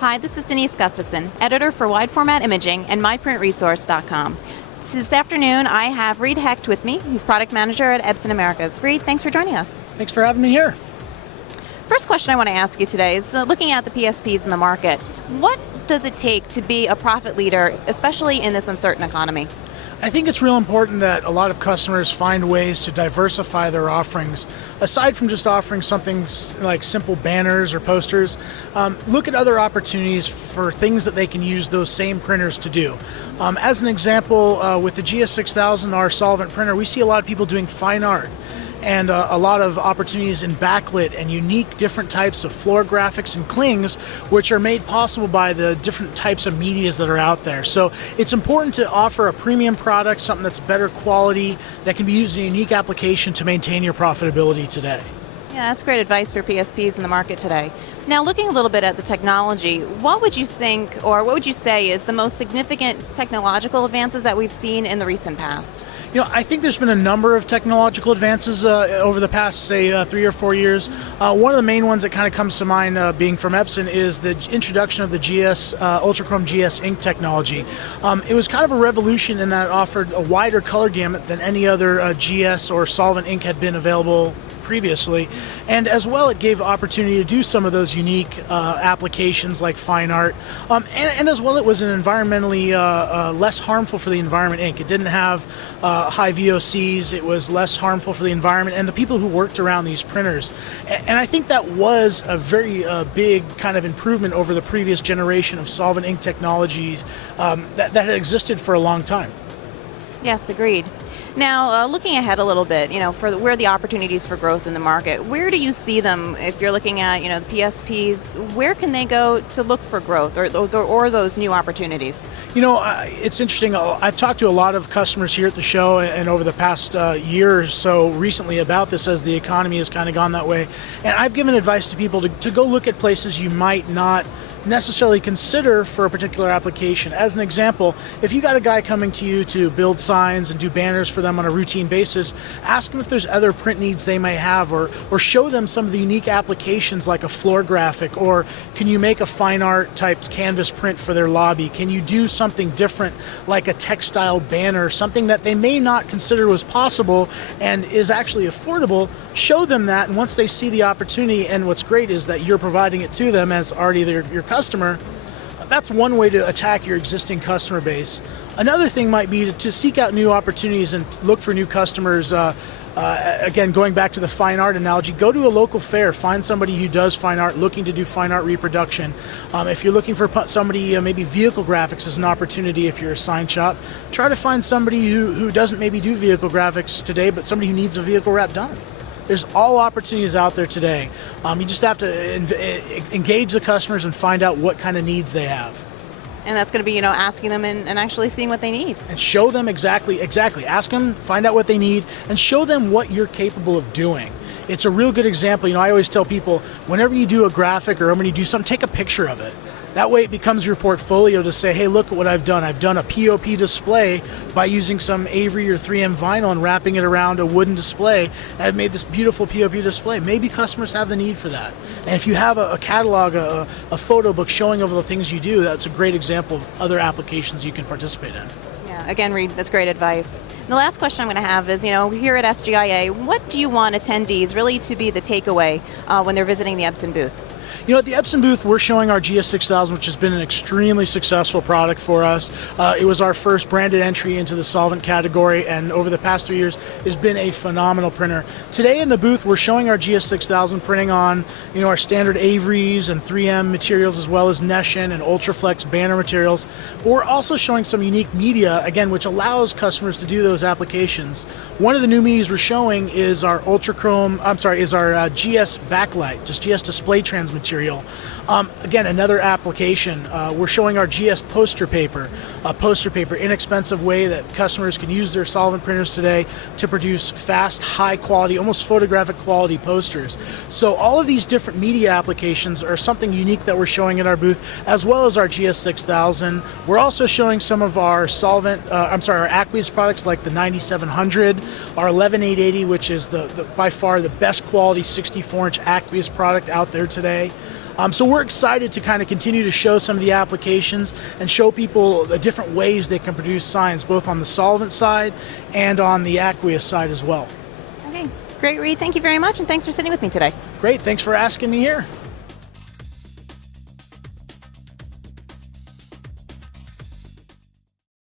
Hi, this is Denise Gustavson, editor for Wide Format Imaging and MyPrintResource.com. This afternoon, I have Reed Hecht with me. He's product manager at Epson Americas. Reed, thanks for joining us. Thanks for having me here. First question I want to ask you today is, looking at the PSPs in the market, what does it take to be a profit leader, especially in this uncertain economy? I think it's real important that a lot of customers find ways to diversify their offerings. Aside from just offering something like simple banners or posters, look at other opportunities for things that they can use those same printers to do. As an example, with the GS6000, our solvent printer, we see a lot of people doing fine art, and a lot of opportunities in backlit and unique different types of floor graphics and clings, which are made possible by the different types of medias that are out there. So it's important to offer a premium product, something that's better quality, that can be used in a unique application to maintain your profitability today. Yeah, that's great advice for PSPs in the market today. Now, looking a little bit at the technology, what would you think, or what would you say is the most significant technological advances that we've seen in the recent past? You know, I think there's been a number of technological advances over the past, say, 3 or 4 years. One of the main ones that kind of comes to mind being from Epson is the introduction of the Ultrachrome GS ink technology. It was kind of a revolution in that it offered a wider color gamut than any other GS or solvent ink had been available previously, and as well it gave opportunity to do some of those unique applications like fine art, and as well it was an environmentally less harmful for the environment ink. It didn't have high VOCs, it was less harmful for the environment and the people who worked around these printers. And I think that was a very big kind of improvement over the previous generation of solvent ink technologies that had existed for a long time. Yes, agreed. Now, looking ahead a little bit, for where the opportunities for growth in the market, where do you see them if you're looking at, the PSPs? Where can they go to look for growth or those new opportunities? It's interesting. I've talked to a lot of customers here at the show and over the past year or so recently about this as the economy has kind of gone that way. And I've given advice to people to go look at places you might not necessarily consider for a particular application. As an example, if you got a guy coming to you to build signs and do banners for them on a routine basis, ask them if there's other print needs they may have, or show them some of the unique applications like a floor graphic, or can you make a fine art type canvas print for their lobby? Can you do something different like a textile banner, something that they may not consider was possible and is actually affordable? Show them that, and once they see the opportunity, and what's great is that you're providing it to them as already your customer, that's one way to attack your existing customer base. Another thing might be to seek out new opportunities and look for new customers. Again, going back to the fine art analogy, go to a local fair, find somebody who does fine art, looking to do fine art reproduction. If you're looking for somebody, maybe vehicle graphics is an opportunity if you're a sign shop. Try to find somebody who doesn't maybe do vehicle graphics today, but somebody who needs a vehicle wrap done. There's all opportunities out there today. You just have to engage the customers and find out what kind of needs they have. And that's going to be, asking them and actually seeing what they need. And show them exactly. Ask them, find out what they need, and show them what you're capable of doing. It's a real good example. I always tell people, whenever you do a graphic or when you do something, take a picture of it. That way it becomes your portfolio to say, hey, look at what I've done. I've done a POP display by using some Avery or 3M vinyl and wrapping it around a wooden display. And I've made this beautiful POP display. Maybe customers have the need for that. And if you have a catalog, a photo book showing over the things you do, that's a great example of other applications you can participate in. Yeah, again, Reed, that's great advice. And the last question I'm going to have is, here at SGIA, what do you want attendees really to be the takeaway when they're visiting the Epson booth? At the Epson booth, we're showing our GS6000, which has been an extremely successful product for us. It was our first branded entry into the solvent category, and over the past 3 years, has been a phenomenal printer. Today in the booth, we're showing our GS6000 printing on, our standard Averys and 3M materials, as well as Neshin and Ultraflex banner materials. But we're also showing some unique media, again, which allows customers to do those applications. One of the new medias we're showing is our GS backlight, just GS display trans material. Again, another application. We're showing our GS poster paper, inexpensive way that customers can use their solvent printers today to produce fast, high quality, almost photographic quality posters. So all of these different media applications are something unique that we're showing at our booth, as well as our GS6000. We're also showing some of our our aqueous products like the 9700, our 11880, which is by far the best quality 64-inch aqueous product out there today. So we're excited to kind of continue to show some of the applications and show people the different ways they can produce signs, both on the solvent side and on the aqueous side as well. Okay, great, Reed. Thank you very much, and thanks for sitting with me today. Great, thanks for asking me here.